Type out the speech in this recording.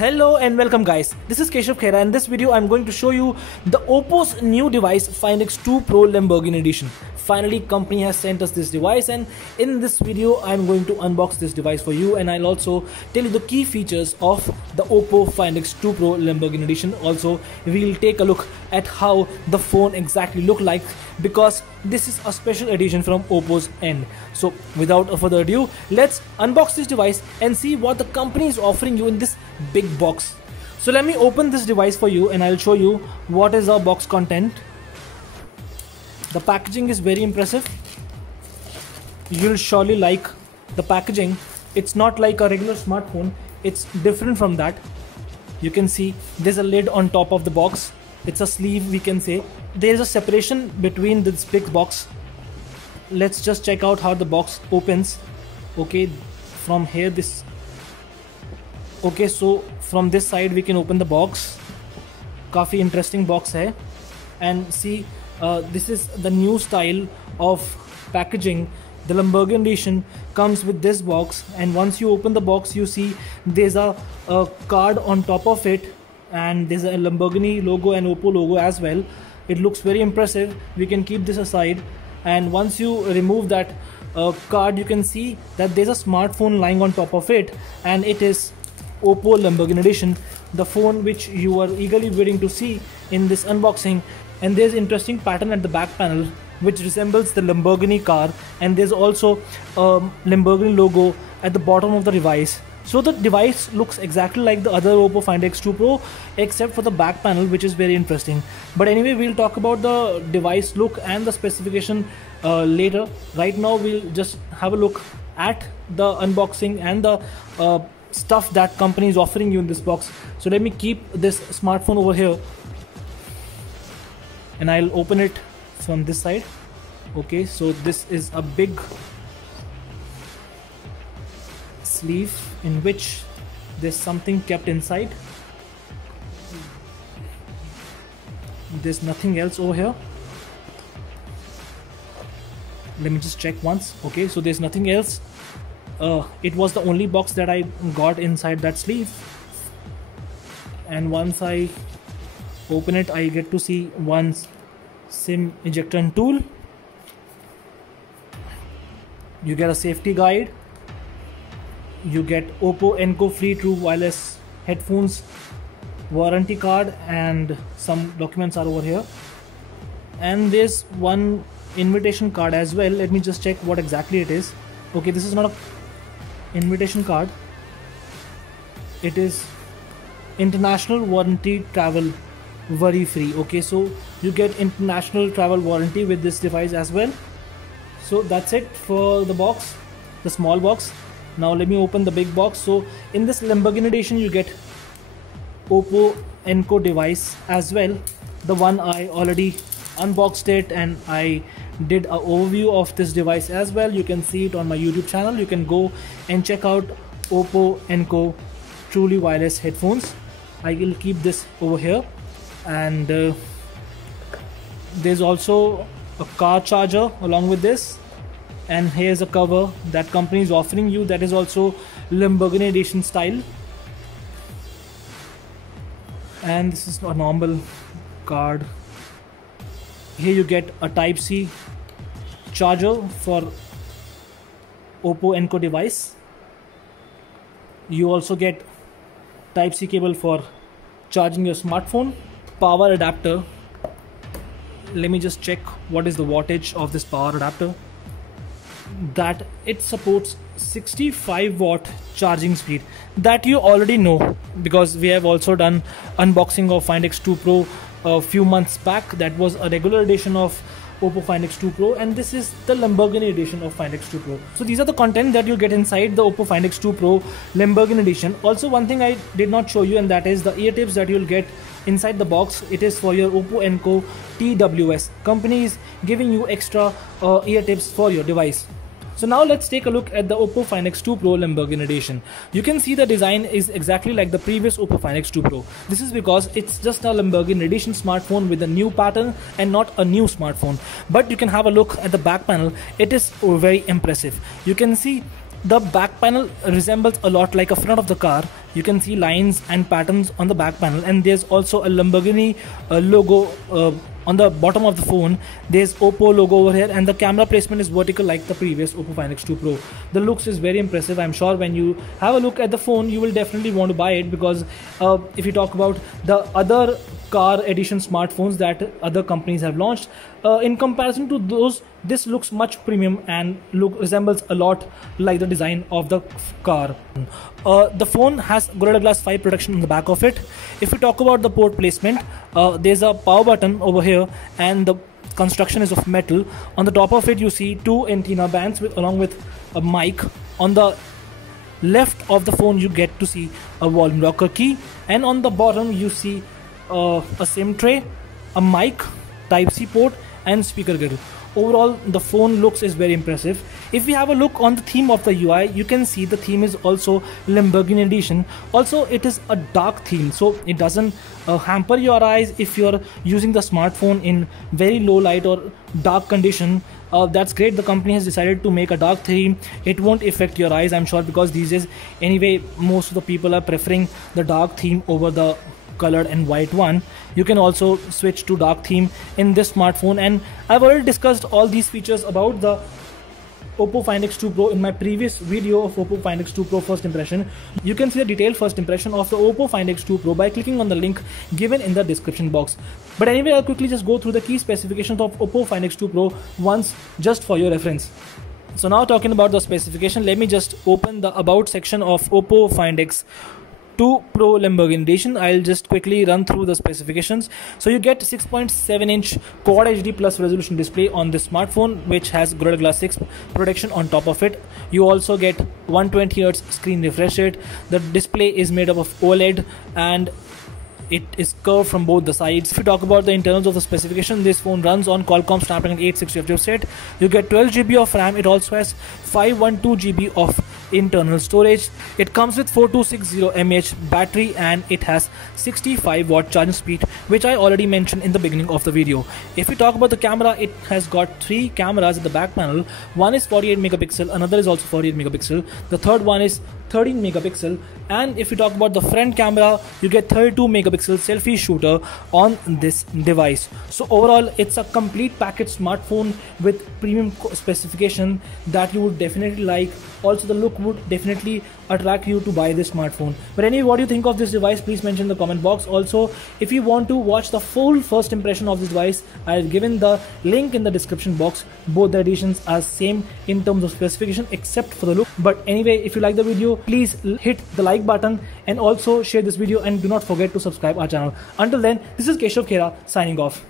Hello and welcome guys, this is Keshav Khera. In this video I'm going to show you the Oppo's new device Find X2 Pro Lamborghini Edition. Finally company has sent us this device, and in this video I'm going to unbox this device for you, and I'll also tell you the key features of the Oppo Find X2 Pro Lamborghini Edition. Also we'll take a look at how the phone exactly look like, because this is a special edition from Oppo's end. So without further ado, let's unbox this device and see what the company is offering you in this big box. So let me open this device for you and I'll show you what is our box content. The packaging is very impressive. You'll surely like the packaging. It's not like a regular smartphone, it's different from that. You can see there's a lid on top of the box. It's a sleeve, we can say. There is a separation between this big box. Let's just check out how the box opens. Okay, from here so from this side we can open the box. काफी interesting box है. And see, this is the new style of packaging. The Lamborghini Edition comes with this box, and once you open the box you see there's a card on top of it, and there's a Lamborghini logo and Oppo logo as well. It looks very impressive. We can keep this aside, and once you remove that card you can see that there's a smartphone lying on top of it, and it is Oppo Lamborghini Edition, the phone which you are eagerly waiting to see in this unboxing. And there's interesting pattern at the back panel which resembles the Lamborghini car, and there's also a Lamborghini logo at the bottom of the device. So the device looks exactly like the other Oppo Find X2 Pro, except for the back panel, which is very interesting. But anyway, we'll talk about the device look and the specification later. Right now we'll just have a look at the unboxing and the stuff that company is offering you in this box. So let me keep this smartphone over here and I'll open it from this side. Okay, so this is a big sleeve in which there's something kept inside. There's nothing else over here. Let me just check once. Okay, so there's nothing else. It was the only box that I got inside that sleeve, and once I open it I get to see one SIM ejector tool. You get a safety guide. You get Oppo Enco Free True Wireless headphones warranty card, and some documents are over here, and there's one invitation card as well. Let me just check what exactly it is. Okay, this is not a invitation card. It is international warranty travel worry free. Okay, so you get international travel warranty with this device as well. So that's it for the box, the small box. Now let me open the big box. So in this Lamborghini Edition you get Oppo Enco device as well. The one I already unboxed it, and I did an overview of this device as well. You can see it on my YouTube channel. You can go and check out Oppo Enco truly wireless headphones. I will keep this over here, and there's also a car charger along with this, and here's a cover that company is offering you that is also Lamborghini Edition style. And this is a normal card. Here you get a Type-C charger for Oppo Enco device. You also get Type-C cable for charging your smartphone. Power adapter. Let me just check what is the wattage of this power adapter. That it supports 65 watt charging speed. That you already know, because we have also done unboxing of Find X2 Pro a few months back. That was a regular edition of Oppo Find X2 Pro, and this is the Lamborghini edition of Find X2 Pro. So these are the content that you get inside the Oppo Find X2 Pro Lamborghini edition. Also, one thing I did not show you, and that is the ear tips that you'll get inside the box. It is for your Oppo Enco TWS. Company is giving you extra ear tips for your device. So now let's take a look at the Oppo Find X2 Pro Lamborghini Edition. You can see the design is exactly like the previous Oppo Find X2 Pro. This is because it's just a Lamborghini Edition smartphone with a new pattern and not a new smartphone. But you can have a look at the back panel. It is very impressive. You can see the back panel resembles a lot like a front of the car, you can see lines and patterns on the back panel, and there's also a Lamborghini logo on the bottom of the phone. There's Oppo logo over here, and the camera placement is vertical like the previous Oppo Find X2 Pro. The looks is very impressive. I'm sure when you have a look at the phone, you will definitely want to buy it, because if you talk about the other car edition smartphones that other companies have launched, in comparison to those, this looks much premium and resembles a lot like the design of the car. The phone has Gorilla Glass 5 protection on the back of it. If we talk about the port placement, there's a power button over here, and the construction is of metal. On the top of it, you see two antenna bands along with a mic. On the left of the phone, you get to see a volume rocker key, and on the bottom you see a SIM tray, a mic, Type-C port, and speaker grill. Overall, the phone looks is very impressive. If we have a look on the theme of the UI, you can see the theme is also Lamborghini edition. Also, it is a dark theme, so it doesn't hamper your eyes if you're using the smartphone in very low light or dark condition. That's great. The company has decided to make a dark theme. It won't affect your eyes, I'm sure, because these days anyway most of the people are preferring the dark theme over the colored and white one. You can also switch to dark theme in this smartphone, and I've already discussed all these features about the Oppo Find X2 Pro in my previous video of Oppo Find X2 Pro first impression. You can see the detailed first impression of the Oppo Find X2 Pro by clicking on the link given in the description box. But anyway, I'll quickly just go through the key specifications of Oppo Find X2 Pro once, just for your reference. So now, talking about the specification, let me just open the about section of Oppo Find X2 Pro Lamborghini edition. I'll just quickly run through the specifications. So you get 6.7-inch Quad HD Plus resolution display on this smartphone, which has Gorilla Glass 6 protection on top of it. You also get 120Hz screen refresh rate. The display is made up of OLED, and it is curved from both the sides. If you talk about the internals of the specification, this phone runs on Qualcomm Snapdragon 865 chipset. You get 12 GB of RAM. It also has 512 GB of internal storage. It comes with 4260 mAh battery, and it has 65-watt charging speed, which I already mentioned in the beginning of the video. If we talk about the camera, it has got 3 cameras at the back panel. One is 48 megapixel, another is also 48 megapixel, the third one is 13 megapixel, and if you talk about the front camera, you get 32 megapixel selfie shooter on this device. So overall, it's a complete package smartphone with premium specification that you would definitely like. Also, the look would definitely attract you to buy this smartphone. But anyway, what do you think of this device? Please mention in the comment box. Also, if you want to watch the full first impression of this device, I've given the link in the description box. Both the editions are same in terms of specification except for the look. But anyway, if you like the video, please hit the like button and also share this video, and do not forget to subscribe our channel. Until then, this is Keshav Khera signing off.